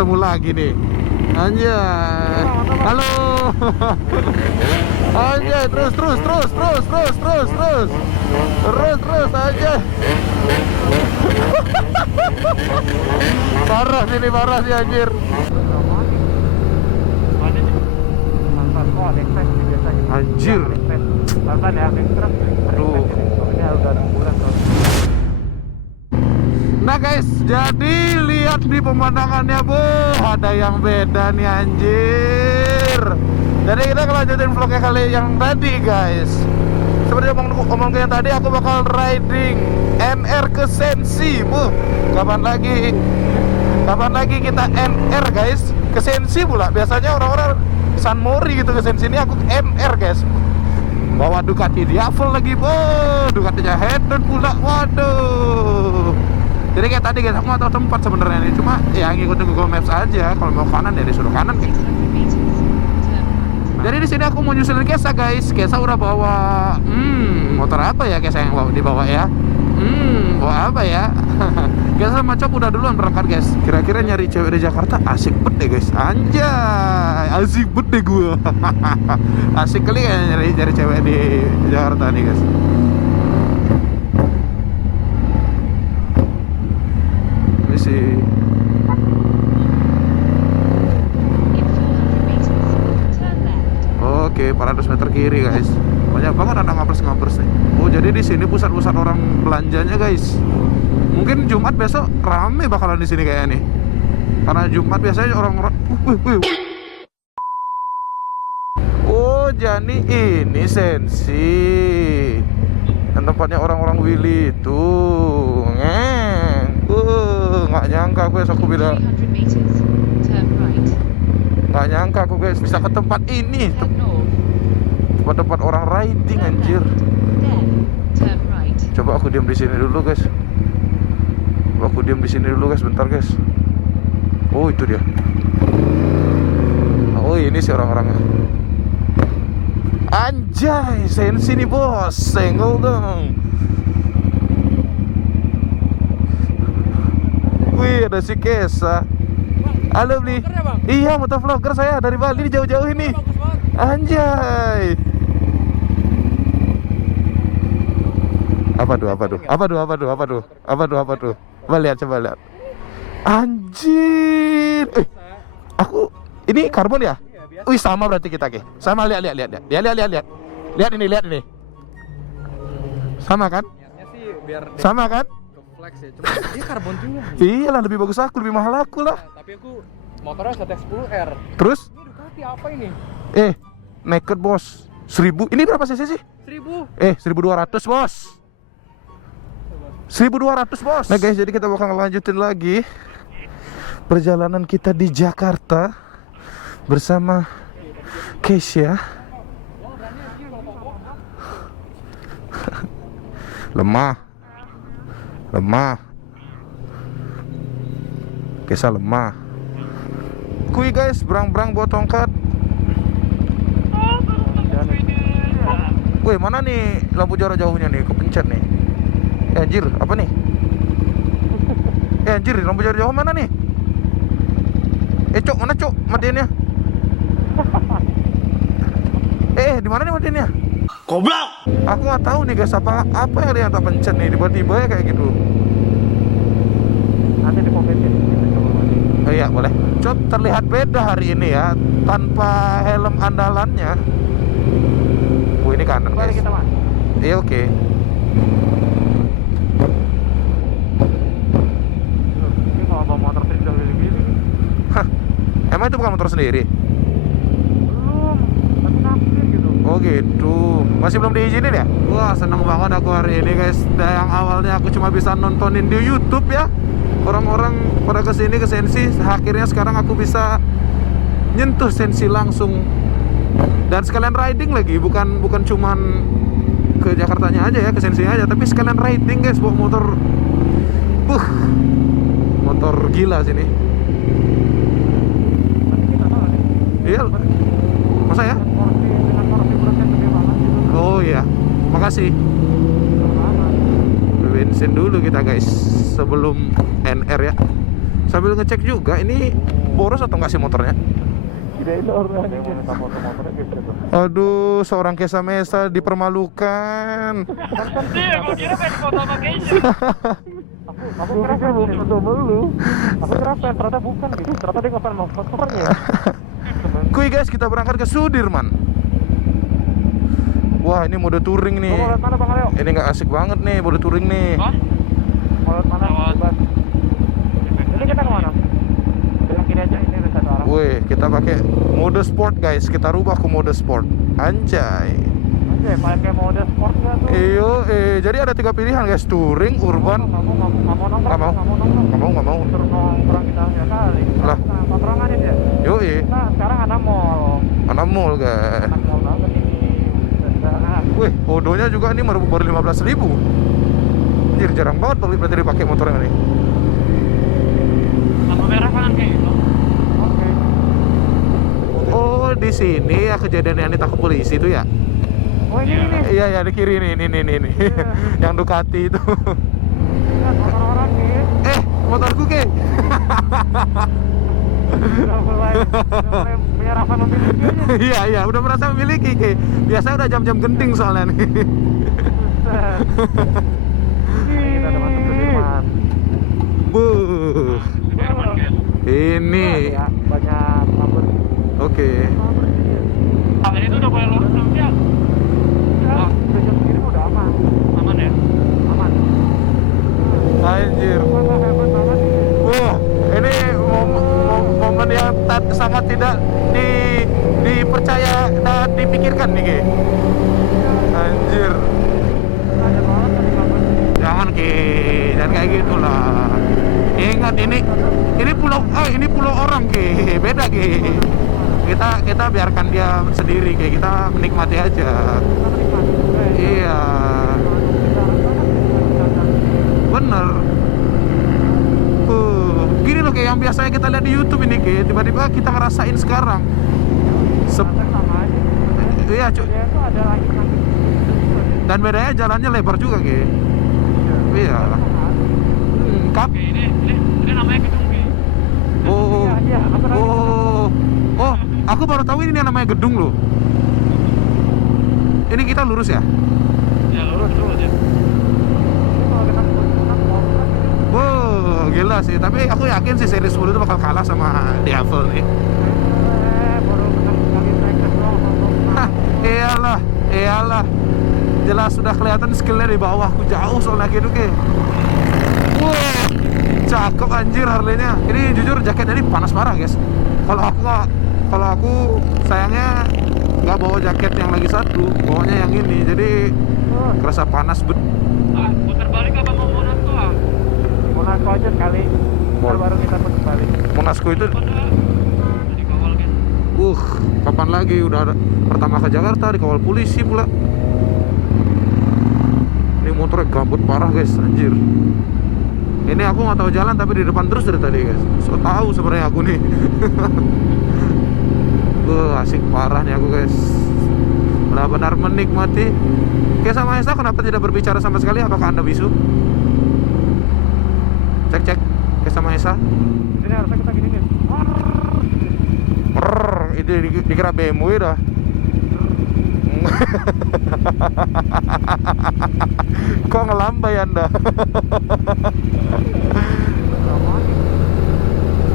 ketemu lagi nih. Anjay. Halo. Anjay, terus aja. Parah sih anjir. Anjir. Aduh. Nah guys, jadi lihat di pemandangannya, Bu, ada yang beda nih anjir. Jadi kita kelanjutin vlognya kali yang tadi guys. Seperti omong yang tadi, aku bakal riding NR ke Sensi, Bu. Kapan lagi kita NR guys ke Sensi pula. Biasanya orang-orang San Mori gitu ke Sensi, ini aku NR guys. Bawa Ducati Diavel lagi, Bu. Ducatinya Hedon pula, waduh. Jadi kayak tadi guys, aku nggak tahu tempat sebenarnya nih, cuma ya ngikutin Google Maps aja. Kalau mau kanan ya disuruh kanan kayak. Jadi di sini aku mau nyusulin Kesa guys. Kesa udah bawa motor apa ya Kesa yang dibawa ya? Bawa apa ya? Kesa sama Cop udah duluan berangkat guys. Kira-kira nyari cewek di Jakarta asik bet deh guys. Anjay, asik bet deh gua. Asik kali ya nyari cewek di Jakarta nih guys. Sih. Oke, 400 meter kiri guys. Banyak banget anak ngapres nih. Oh, jadi di sini pusat-pusat orang belanjanya guys. Mungkin Jumat besok rame bakalan di sini kayaknya nih. Karena Jumat biasanya orang-orang. Oh, jadi ini Sensi. Dan tempatnya orang-orang Willy itu. Nggak nyangka guys, aku bisa nggak nyangka aku guys bisa ke tempat ini, tempat orang riding anjir. Coba aku diam di sini dulu guys. Bentar guys. Oh, itu dia. Oh, ini sih orang-orangnya. Anjay, Sensi nih bos, senggol dong. Wih, ada si Kesa. Halo, Bli. Iya, motovlogger saya dari Bali, jauh-jauh ini. Anjay. Apa tuh? Coba lihat. Anjir. Aku ini karbon ya? Wih, sama berarti kita, Ki. Sama, lihat. Lihat ini. Sama kan? Sama kan? Flex ya, cuma dia karbon juga. Iyalah, lebih bagus aku, lebih mahal aku lah. Nah, tapi aku motornya ZX10R. Terus? Ini Ducati apa ini? Naked bos. 1000. Ini berapa cc sih? 1000. 1200 bos. 1200 bos. Nah guys, jadi kita bakal ngelanjutin lagi perjalanan kita di Jakarta bersama Kesha. Lemah. Kesa lemah. Kui guys, berang-berang bawa tongkat. Wih, mana nih lampu jarak jauhnya nih? Kepencet nih. Anjir, apa nih? Anjir, lampu jarak jauh mana nih? Cok, mana cok matiinnya? Di mana nih matiinnya? Goblok. Aku nggak tahu nih guys, apa yang dia tak pencet nih tiba-tiba ya kayak gitu. Nanti di komentin. Oh iya, boleh. Cop terlihat beda hari ini ya, tanpa helm andalannya. Ini kanan guys. Kita, Mas. Iya, oke. Ini kalau bawa motor sendiri udah gini. Hah, emang itu bukan motor sendiri? Belum, tapi naksir gitu. Oh gitu, masih belum diizinin ya? Wah, seneng banget aku hari ini guys. Yang awalnya aku cuma bisa nontonin di YouTube ya, orang-orang pada kesini ke Sensi. Akhirnya sekarang aku bisa nyentuh Sensi langsung. Dan sekalian riding lagi, bukan cuman ke Jakartanya aja ya, ke Sensi aja, tapi sekalian riding guys, bawa motor. Motor gila sini. Iya. Masa ya? Oh iya, makasih. Bensin dulu kita guys sebelum NR ya. Sambil ngecek juga ini boros atau nggak sih motornya? Kirain orang yang mau minta foto-motornya gitu tuh. Aduh, seorang Kesa Mesa dipermalukan. Iya, gue kira pengen foto sama Keisha. Aku kira foto lu. Aku kira pengen, ternyata bukan gitu. Ternyata dia nggak pengen mau fotonya. Kuy guys, kita berangkat ke Sudirman. Wah, ini mode touring nih. Lu mau lihat mana Bang Leo? Ini nggak asik banget nih mode touring nih. Hah? Mau lihat mana? Lewat. Bebas. Ini kita kemana? Belok kiri aja, ini udah satu arah. Wih, kita pakai mode sport guys. Kita rubah ke mode sport. Anjay. Anjay, pakai mode sport nggak tuh? Iyo, jadi ada 3 pilihan guys, touring, urban. Nggak mau nongkrong. Nggak mau. Nggak mau. Suruh nongkrong kita ya kali. Lah. Nah, tongkrongan ini ya. Yoi, Nah, sekarang ada mall. mana mall guys. Anak mall banget ini. Nah, Wih, odonya juga nih baru 15.000. Anjir, jarang banget berarti dipakai motornya nih. Lampu merah kanan kayak gitu. oke. Oh, di sini ya kejadian yang ditangkap polisi itu ya? Oh ini nih. Iya, ya di kiri nih, ini. Yang Ducati itu. Lihat orang-orang nih. Motorku ke? Udah mulai punya rasa memiliki aja. Iya, udah merasa memiliki ke. Biasa udah jam-jam genting soalnya nih. Buset. Kita udah masuk ke Sudirman. Buh, Sudirman guys. ini. Ya, banyak lampu. Oke. Ini tuh udah boleh lurus belum dia? Ya, besok kiri udah aman. Aman ya? Aman. Anjir. Hebat banget ini. Wah, ini momen yang sangat tidak dipercaya dan dipikirkan nih, Ki. Anjir. Ada banget tadi lampu. Jangan, Ki. Jangan kayak gitu lah. Ingat ini pulau orang, Ki. Beda, Ki. Kita biarkan dia sendiri, Ki. Kita menikmati aja. Iya. Bener. Gini loh kayak yang biasanya kita lihat di YouTube ini, Ki. Tiba-tiba kita ngerasain sekarang. Sama aja. Iya, cu. Dia tuh ada lagi penangkis. Dan bedanya jalannya lebar juga, Ki. Iya. Kap. Oke, ini namanya gedung Ki. Oh. Iya, apa lagi? Oh, aku baru tahu ini namanya gedung loh. Ini kita lurus ya? Ya lurus ya. Kalau kita Wow, gila sih. Tapi aku yakin sih seri 10 itu bakal kalah sama Devil nih. baru kali naik Hah, iyalah. Jelas sudah kelihatan skillnya di bawah. Aku jauh soalnya gitu, Ki. Wow, cakep anjir Harley-nya. Ini jujur jaketnya ini panas parah, guys. Kalau aku sayangnya nggak bawa jaket yang lagi satu, bawanya yang ini. Jadi kerasa panas Ah, putar balik apa mau Monas tuh? Monaco aja sekali. Baru kita putar balik. Monasco itu. Pada dikawal kan. Kapan lagi udah ada pertama ke Jakarta dikawal polisi pula. Ini motornya gabut parah, guys, anjir. Ini aku nggak tahu jalan tapi di depan terus dari tadi, guys. So tahu sebenarnya aku nih. Asik parah nih aku, guys. Benar-benar menikmati. Kesa Mahesa kenapa tidak berbicara sama sekali? Apakah Anda bisu? Cek Kesa Mahesa. Ini harusnya kita gini nih. Itu dikira BMW dah. Kok ngelambai Anda?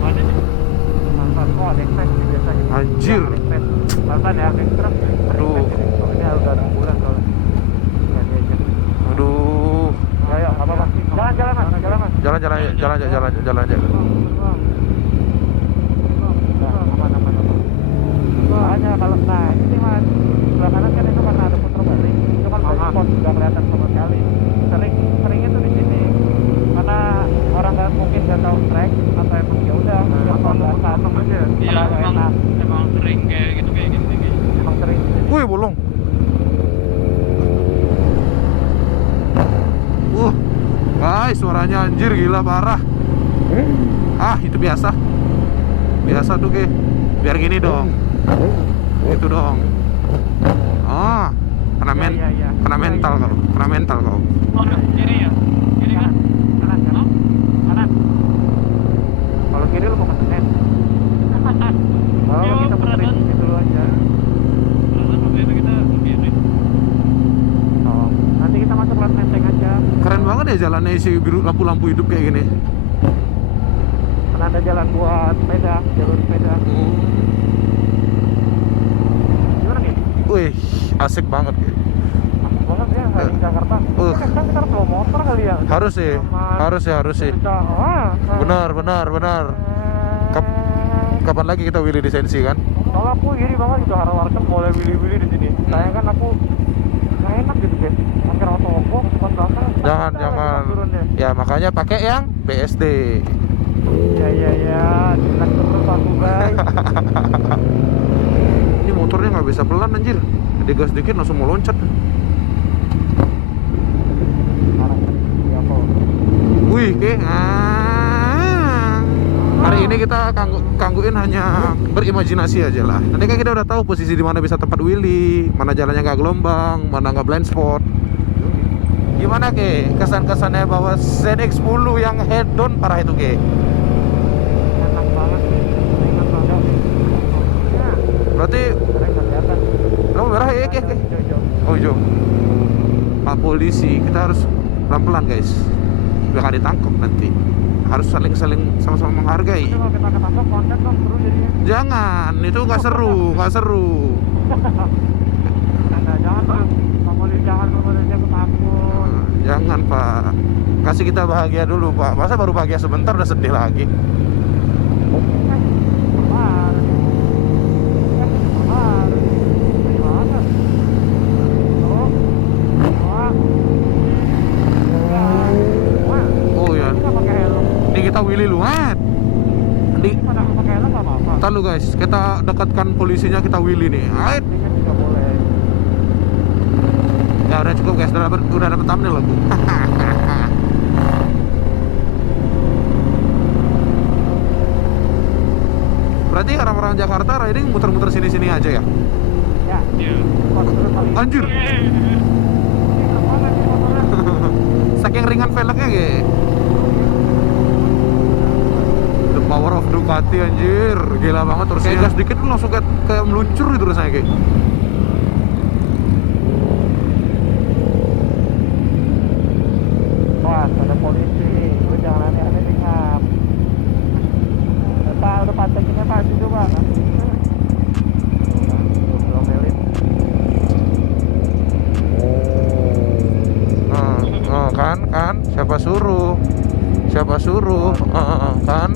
Mana nih? Mantan, oh ada ekspres nih biasanya. Anjir. Ya, ekspres. Mantan ya, ekspres. Aduh. Oh, ini udah 6 bulan soalnya. Ya, dia. Aduh. Ayo, apa apa? Jalan mas. Jalan aja. Hanya kalau nah ini mas sebelah kanan kan itu karena ada putar balik itu kan spot nggak kelihatan sama sekali. Seringnya tuh di sini karena orang nggak mungkin nggak tahu track atau emang ya udah pembahasan aja. Iya, Kalau enak emang sering kayak gitu kayak gini. emang sering. Wih, bolong. Guys, suaranya anjir gila parah. Itu biasa tuh, Ki. Biar gini dong. Itu dong. Kena mental kau. Oh, kiri ya? Kiri kan? Kanan. Kalau kiri lu mau ke Senen. Kalau Yo, kita puterin perasaan- gitu aja. Perasaan waktu itu kita begini. Oh, nanti kita masuk lewat menteng aja. Keren banget ya jalannya isi biru lampu-lampu hidup kayak gini. Karena ada jalan buat sepeda, jalur sepeda. Gimana nih? Wih, asik banget. Asik banget ya hari Jakarta. Kan kita harus bawa motor kali ya. Harus sih, harus sih. Benar. Kapan lagi kita willy di Sensi kan? Kalau aku iri banget gitu harap warga boleh willy-willy di sini. Saya kan aku nggak enak gitu guys. Parkir otomo, pas belakang. Jangan. Ya makanya pakai yang BSD. Ya. Jelas terus aku guys. Ini motornya nggak bisa pelan anjir. Digas dikit langsung mau loncat. Wih, hari ini kita kangguin hanya berimajinasi aja lah. Nanti kan kita udah tahu posisi di mana bisa tempat willy, mana jalannya nggak gelombang, mana nggak blind spot. Gimana ke kesan-kesannya bawa ZX10 yang head down parah itu ke? Enak banget. Ingat banget. Berarti lampu merah ya ke? Oh hijau. Pak polisi, kita harus pelan-pelan guys. Biar nggak ditangkap nanti. Harus saling sama-sama menghargai. Kalau kita ketangkap konten dong seru jadinya. Jangan, itu nggak seru. Jangan Pak. Jangan kemudiannya aku takut. Jangan Pak. Kasih kita bahagia dulu Pak. Masa baru bahagia sebentar udah sedih lagi. Oh ya. Ini kita willy luat. Ini ntar lu guys, kita dekatkan polisinya, kita willy nih. Ait. Ya udah cukup guys, udah dapet thumbnail aku. Berarti orang-orang Jakarta riding muter-muter sini-sini aja ya? Ya. Iya. Anjir. Saking ringan velgnya ge. The power of Ducati anjir, gila banget terus. Kayak gas dikit tuh langsung kayak meluncur gitu rasanya kayak. Wah, ada polisi. Lu jangan aneh-aneh nih, Kap. Pak, udah pantengin ya Pak, situ Pak. Kan siapa suruh kan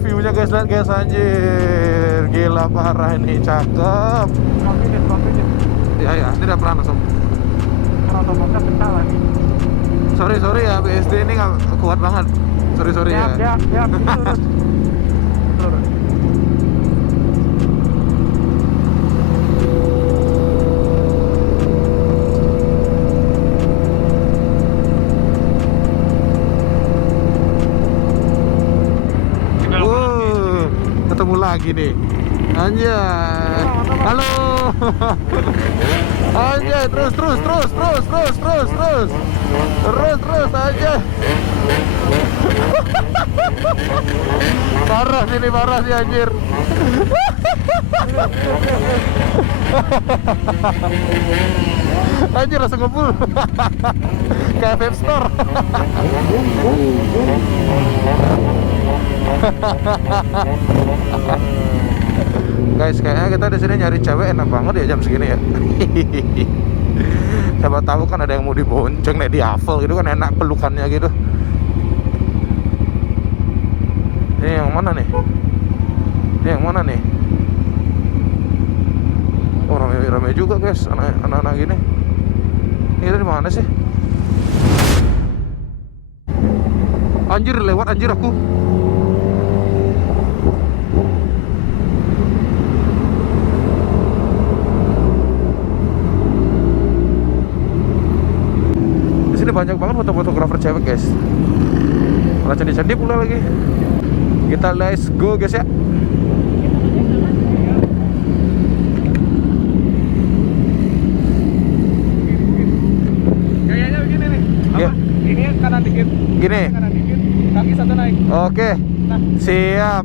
view-nya guys, lihat guys anjir, gila parah ini, cakep. Ya tidak pernah langsung. Kalau otomotif bentar lagi. Sorry ya, BSD ini nggak kuat banget. Sorry ya. Siap. Lurus. Ketemu lagi nih. Anjay. Halo. Anjay, terus aja. Parah sih anjir. Anjir langsung ngebul. Kayak vape store. Guys, kayaknya kita di sini nyari cewek enak banget ya jam segini ya. Siapa tahu kan ada yang mau dibonceng nih, di Havel gitu kan, enak pelukannya gitu. Ini yang mana nih? Oh, rame juga guys, anak-anak gini. Ini di mana sih? Anjir, lewat anjir aku. Di sini banyak banget fotografer cewek guys. Malah candi-candi pula lagi. Kita let's go guys ya. Kayaknya begini nih. Ya. Ini kanan dikit. Gini. Kanan dikit. Kaki satu naik. Oke. Siap.